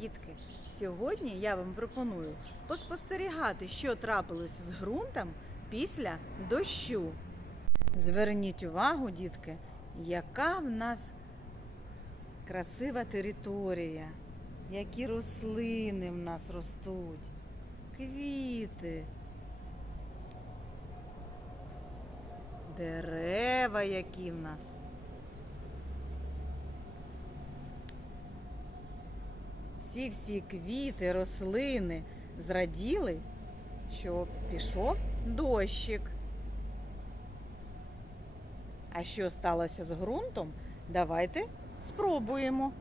Дітки, сьогодні я вам пропоную поспостерігати, що трапилося з ґрунтом після дощу. Зверніть увагу, дітки, яка в нас красива територія, які рослини в нас ростуть, квіти, дерева, які в нас. Всі-всі квіти, рослини зраділи, що пішов дощик. А що сталося з ґрунтом? Давайте спробуємо.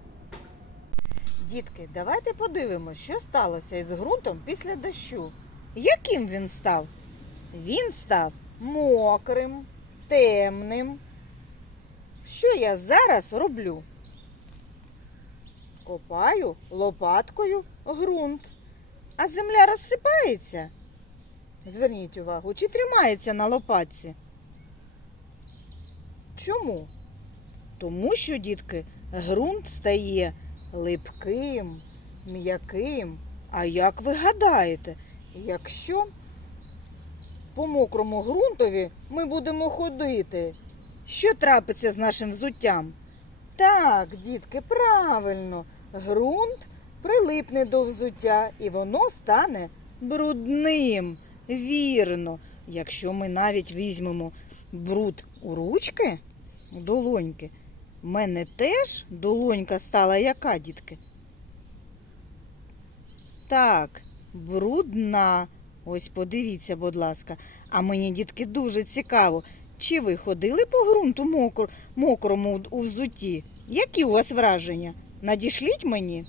Дітки, давайте подивимося, що сталося із ґрунтом після дощу. Яким він став? Він став мокрим, темним. Що я зараз роблю? Копаю лопаткою ґрунт. А земля розсипається. Зверніть увагу, чи тримається на лопатці? Чому? Тому що, дітки, ґрунт стає липким, м'яким. А як ви гадаєте, якщо по мокрому ґрунтові ми будемо ходити, що трапиться з нашим взуттям? Так, дітки, правильно. Ґрунт прилипне до взуття і воно стане брудним. Вірно. Якщо ми навіть візьмемо бруд у ручки, у долоньки, в мене теж долонька стала яка, дітки? Так, брудна. Ось подивіться, будь ласка. А мені, дітки, дуже цікаво, чи ви ходили по ґрунту мокр, мокрому у взутті? Які у вас враження? Надішліть мені?